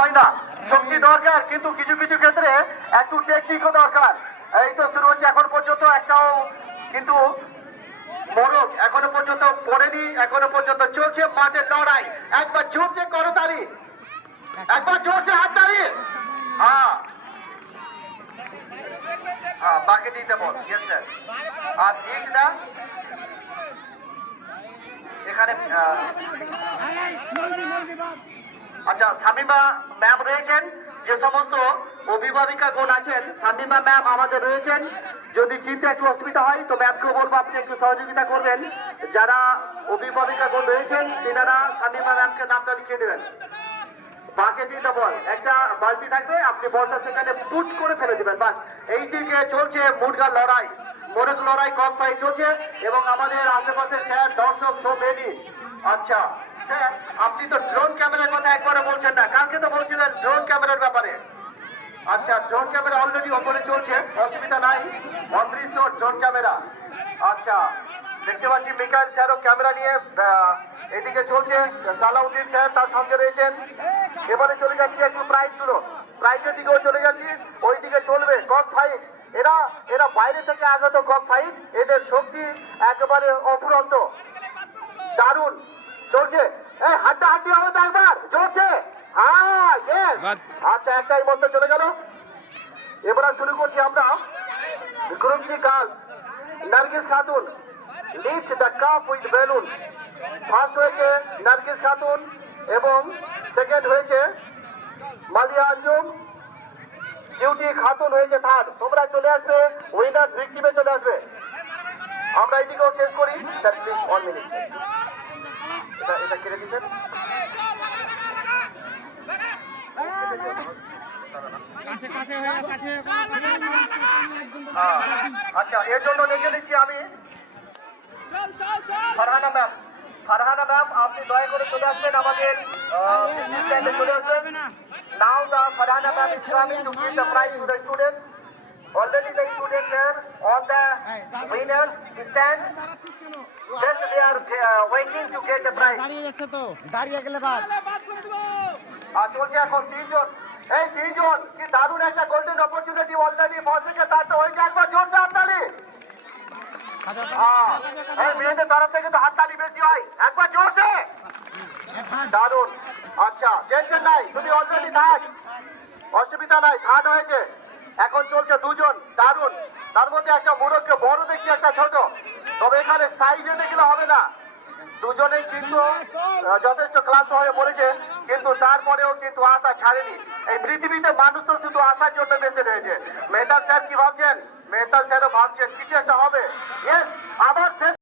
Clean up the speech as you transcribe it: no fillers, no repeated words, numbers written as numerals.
হয় না, শক্তি দরকার, কিন্তু কিছু কিছু ক্ষেত্রে একটু টেকনিকও দরকার। এই তো শুরু হচ্ছে, এখন পর্যন্ত একটাও কিন্তু মোরগ এখনো পর্যন্ত পড়েনি, এখনো পর্যন্ত চলছে মাঠের লড়াই। একবার জোরছে করতালি, একবার জোরছে হাততালি। হ্যাঁ হ্যাঁ, বাকি দিতে বল। Yes sir. আর ঠিক না, এখানে আচ্ছা, শামিমা ম্যাম রয়েছেন, যে সমস্ত অভিভাবিকাগণ আছেন, শামিমা ম্যাম আমাদের রয়েছেন। যদি চিনতে একটু অসুবিধা হয় তো ম্যামকেও বলবো আপনি একটু সহযোগিতা করবেন। যারা অভিভাবিকাগণ রয়েছেন তিনারা শামিমা ম্যামকে নামটা লিখিয়ে দেবেন। বাকে দিতে বল, একটা বালতি থাকবে, আপনি বলটা সেখানে পুট করে ফেলে দিবেন, বাস। এই দিকে চলছে মুরগার লড়াই, মোরগ লড়াই, কক ফাইট চলছে, এবং আমাদের আশেপাশে স্যার দর্শক সব রেডি। আচ্ছা স্যার, আপনি তো ড্রোন ক্যামেরার কথা একবারও বলছেন না, কালকে তো বলছিলেন ড্রোন ক্যামেরার ব্যাপারে। আচ্ছা, ড্রোন ক্যামেরা অলরেডি ওপরে চলছে, অসুবিধা নাই, অদৃশ্য ড্রোন ক্যামেরা। আচ্ছা, দেখতে পাচ্ছি মিকাইল স্যারও ক্যামেরা নিয়ে এদিকে চলছে, সালাউদ্দিন স্যার তার সঙ্গে রয়েছেন। এবারে চলে যাচ্ছি একটু প্রাইজের দিকেও চলে যাচ্ছি, ওই দিকে চলবে কক ফাইট। এরা এরা বাইরে থেকে আগত কক ফাইট, এদের শক্তি একেবারে অফুরন্ত, দারুণ চলছে। এই হাড্ডাহাড্ডি হবে তো একবার, চলছে। হ্যাঁ ইয়েস। আচ্ছা, একটাই মধ্যে চলে গেল। এবার শুরু করছি আমরা group C girls. Nargis Khatun lift the cup with balloon. First হয়েছে নার্গিস খাতুন এবং সেকেন্ড হয়েছে মালিয়া আঞ্জুম। বিউটি খাতুন হয়েছে থার্ড। তোমরা চলে আসবে, উইনার্স ভিক্টিমে চলে আসবে। আমরা এইদিকেও শেষ করি স্যার, প্লিজ 1 মিনিট। এটা কেটে দিচ্ছেন। আচ্ছা, এর জন্য লিখে নিচ্ছি আমি ফারহানা ম্যাম। ফারহানা ম্যাম, আপনি দয়া করে চলে আসবেন আমাদের স্ট্যান্ডে চলে আসবেন। Now the Farhana ma'am is coming to give the prize to the students. Already the students are on the winners stand. Just they are waiting to get the prize. দাঁড়িয়ে যাচ্ছে তো, দাঁড়িয়ে গেলে বাদ। আর চলছে এখন 3 জন। এই 3 জন কি দারুণ একটা গোল্ডেন অপরচুনিটি অলরেডি ফার্স্টে তারটা হয়েছে। একবার জোরসে হাততালি। এই মেয়েদের তরফ থেকে তো হাততালি বেশি হয়, একবার জোরসে। দারুণ। আচ্ছা, টেনশন নাই, তুমি অলরেডি থার্ড, অসুবিধা নাই, থার্ড হয়েছে। এখন চলছে 2 জন, দারুণ। তার মধ্যে একটা মোরগকে বড় দেখছি, একটা ছোট, তবে এখানে সাইজে দেখলে হবে না। দুজনেই কিন্তু যথেষ্ট ক্লান্ত হয়ে পড়েছে, কিন্তু তারপরেও কিন্তু আশা ছাড়েনি। এই পৃথিবীতে মানুষ তো শুধু আশার জন্য বেঁচে রয়েছে। মেহতাব স্যার কি ভাবছেন? মেহতাব স্যারও ভাবছেন কিছু একটা হবে। ইয়েস, আবার